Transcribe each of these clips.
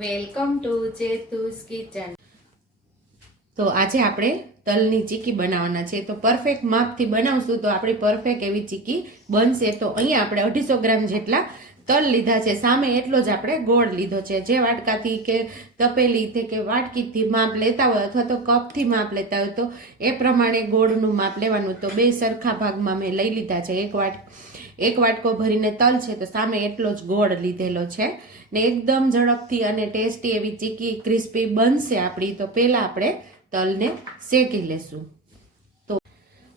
Welcome to ચેતુસ kitchen. તો આજે આપણે તલની ચીકી બનાવવાના છે। તો પરફેક્ટ માપથી બનાવશું તો આપણી પરફેક્ટ એવી ચીકી બનશે। તો અહીંયા આપણે 250 ગ્રામ જેટલા તલ લીધા છે, સામે એટલો જ આપણે ગોળ લીધો છે। જે વાટકાથી કે તપેલીથી કે વાટકીથી માપ લેતા હોય અથવા તો કપથી માપ લેતા હોય તો એ પ્રમાણે ગોળનું માપ લેવાનું। તો બે સરખા ભાગમાં મેં લઈ લીધા છે। એક વાટકો ભરીને તલ છે તો સામે એટલો જ ગોળ લીધેલો છે ને એકદમ ઝડપથી અને ટેસ્ટી એવી ચીકી ક્રિસ્પી બનશે આપણી। તો પહેલા આપણે તલને શેકી લેશું। તો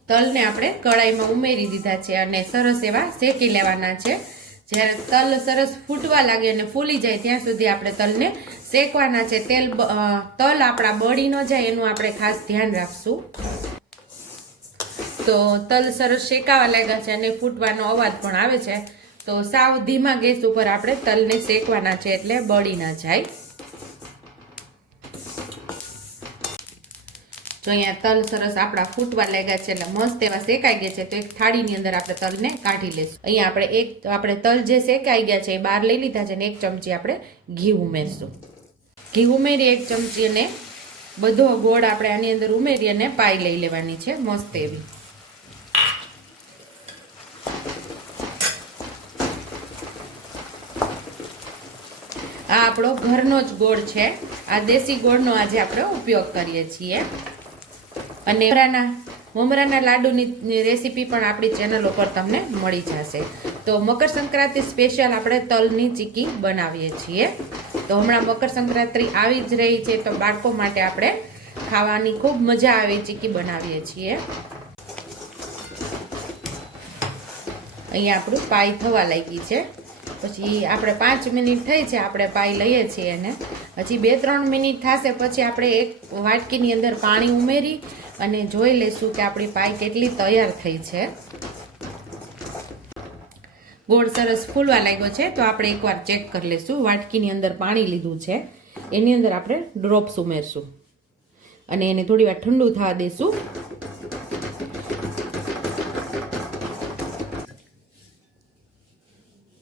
તલને આપણે કડાઈમાં ઉમેરી દીધા છે અને સરસ એવા શેકી લેવાના છે। જ્યારે તલ સરસ ફૂટવા લાગે અને ફૂલી જાય ત્યાં સુધી આપણે તલને શેકવાના છે। તલ આપણા બળી ન જાય એનું આપણે ખાસ ધ્યાન રાખશું। તો તલ સરસ શેકાવા લાગ્યા છે અને ફૂટવાનો અવાજ પણ આવે છે। તો સાવ ધીમા ગેસ ઉપર આપણે તલને શેકવાના છે એટલે બળી ના જાય। તો અહીંયા તલ સરસ આપણા ફૂટવા લાગ્યા છે એટલે મસ્ત એવા શેકાઈ ગયા છે। તો એક થાળીની અંદર આપણે તલને કાઢી લઈશું। અહીંયા આપણે તલ જે શેકાઈ ગયા છે એ બહાર લઈ લીધા છે અને એક ચમચી આપણે ઘી ઉમેરશું। ઘી ઉમેરી એક ચમચી અને બધો ગોળ આપણે આની અંદર ઉમેરી અને પાઈ લઈ લેવાની છે મસ્ત એવી। આ આપણો ઘરનો જ ગોળ છે। આ દેશી ગોળનો આજે આપણે ઉપયોગ કરીએ છીએ। અને મમરાના લાડુની રેસીપી પણ આપણી ચેનલ ઉપર તમને મળી જશે। તો મકર સંક્રાંતિ સ્પેશિયલ આપણે તલની ચીકી બનાવીએ છીએ। તો હમણાં મકર સંક્રાંતિ આવી જ રહી છે તો બાળકો માટે આપણે ખાવાની ખૂબ મજા આવે ચીકી બનાવીએ છીએ। અહીંયા આપણું પાઈ થવા લાગી છે। પછી આપણે 5 મિનિટ થઈ છે આપણે પાઈ લઈએ છીએ અને હજી 2-3 મિનિટ થશે પછી આપણે એક વાટકીની અંદર પાણી ઉમેરી અને જોઈ લઈશું કે આપણી પાઈ કેટલી તૈયાર થઈ છે। ગોળ સરસ ફૂલવા લાગ્યો છે તો આપણે એકવાર ચેક કરી લઈશું। વાટકીની અંદર પાણી લીધું છે એની અંદર આપણે ડ્રોપ્સ ઉમેરશું અને એને થોડી વાર ઠંડુ થવા દઈશું।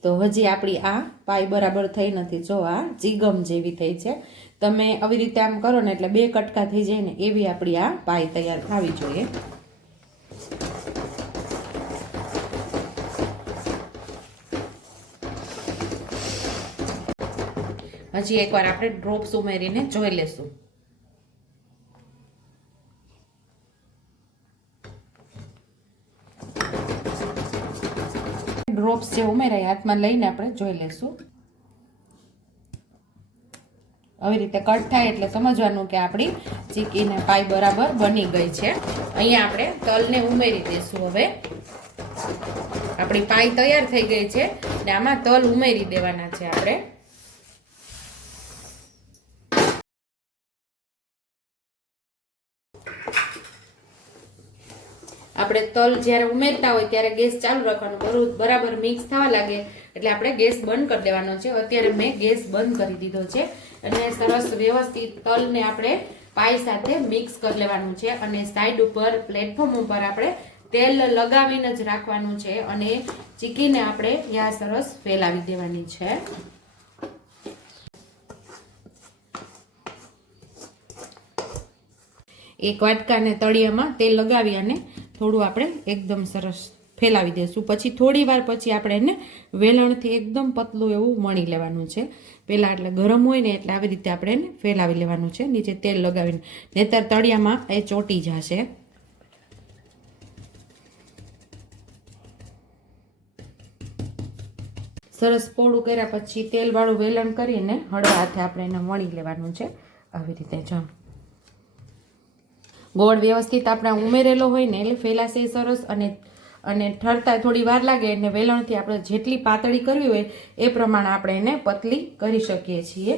તો હજી આપણી આ પાઈ બરાબર થઈ નથી। જો આ ચીગમ જેવી થઈ છે। તમે આવી રીતે આમ કરો ને એટલે 2 કટકા થઈ જાય ને એવી આપણી આ પાઈ તૈયાર થવી જોઈએ। હજી એકવાર આપણે ડ્રોપ્સ ઉમેરીને જોઈ લેશું। ડ્રોપ્સ જે ઉમેરાય હાથમાં લઈને આપણે જોઈ લેશું। આવી રીતે કટ થાય એટલે સમજવાનું કે આપણી ચીકીને પાઈ બરાબર બની ગઈ છે। અહીંયા આપણે તલને ઉમેરી દઈશું। હવે આપણી પાઈ તૈયાર થઈ ગઈ છે ને આમાં તલ ઉમેરી દેવાના છે આપણે। આપણે તલ જ્યારે ઉમેરતા હોય ત્યારે ગેસ ચાલુ રાખવાનો। બરાબર મિક્સ થવા લાગે એટલે આપણે ગેસ બંધ કરી દેવાનો છે। અત્યારે મેં ગેસ બંધ કરી દીધો છે અને સરસ વ્યવસ્થિત તલને આપણે પાઈ સાથે મિક્સ કરી લેવાનું છે અને સાઈડ ઉપર પ્લેટફોર્મ ઉપર આપણે તેલ લગાવીને જ રાખવાનું છે અને ચીકીને આપણે ત્યાં સરસ ફેલાવી દેવાની છે। એક વાટકાને તળિયામાં તેલ લગાવી અને થોડું આપણે એકદમ સરસ ફેલાવી દઈશું। પછી થોડી વાર પછી આપણે એને વેલણથી એકદમ પતલું એવું મણી લેવાનું છે। પહેલાં એટલે ગરમ હોય ને એટલે આવી રીતે આપણે એને ફેલાવી લેવાનું છે નીચે તેલ લગાવીને, નહીંતર તળિયામાં એ ચોંટી જશે। સરસ પોળું કર્યા પછી તેલવાળું વેલણ કરીને હળવા હાથે આપણે એને વણી લેવાનું છે આવી રીતે। જો ગોળ વ્યવસ્થિત આપણે ઉમેરેલો હોય ને એટલે ફેલાશે સરસ અને ઠરતા થોડી વાર લાગે એટલે વેલણથી આપણે જેટલી પાતળી કરવી હોય એ પ્રમાણે આપણે એને પતલી કરી શકીએ છીએ।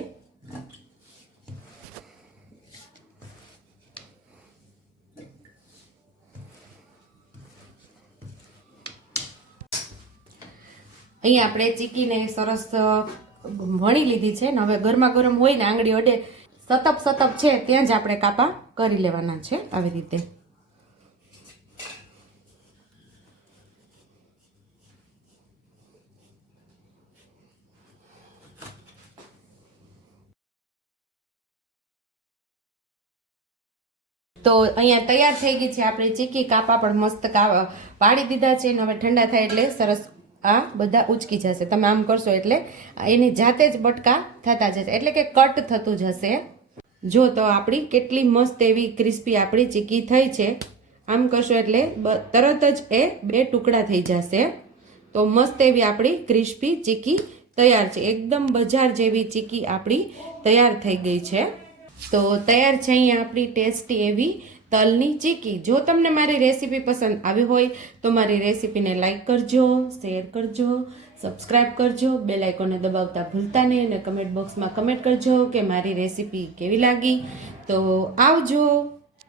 અહીંયા આપણે ચીકીને સરસ વણી લીધી છે ને હવે ગરમા ગરમ હોય ને આંગળી અડે સતપ છે ત્યાં જ આપણે કાપા કરી લેવાના છે આવી રીતે। તો અહીંયા તૈયાર થઈ ગઈ છે આપણી ચીકી. કાપા પણ મસ્ત પાડી દીધા છે અને હવે ઠંડા થાય એટલે સરસ આ બધા ઉચકી જશે. તમે આમ કરશો એટલે એની જાતે જ બટકા થતા જશે, એટલે કે કટ થતું જશે. જો તો આપણી કેટલી મસ્ત એવી ક્રિસ્પી આપણી ચીકી થઈ છે. આમ કરશો એટલે તરત જ એ 2 ટુકડા થઈ જશે. તો મસ્ત એવી આપણી ક્રિસ્પી ચીકી તૈયાર છે. એકદમ બજાર જેવી ચીકી આપણી તૈયાર થઈ ગઈ છે. તો તૈયાર છે અહીંયા આપણી ટેસ્ટી એવી તલની ચીકી. જો તમને મારી રેસીપી પસંદ આવી હોય તો મારી રેસીપીને લાઈક કરજો, શેર કરજો, સબસ્ક્રાઈબ કરજો, બેલ આઇકોનને દબાવતા ભૂલતા નહીં અને કમેન્ટ બોક્સમાં કમેન્ટ કરજો કે મારી રેસીપી કેવી લાગી. તો આવજો.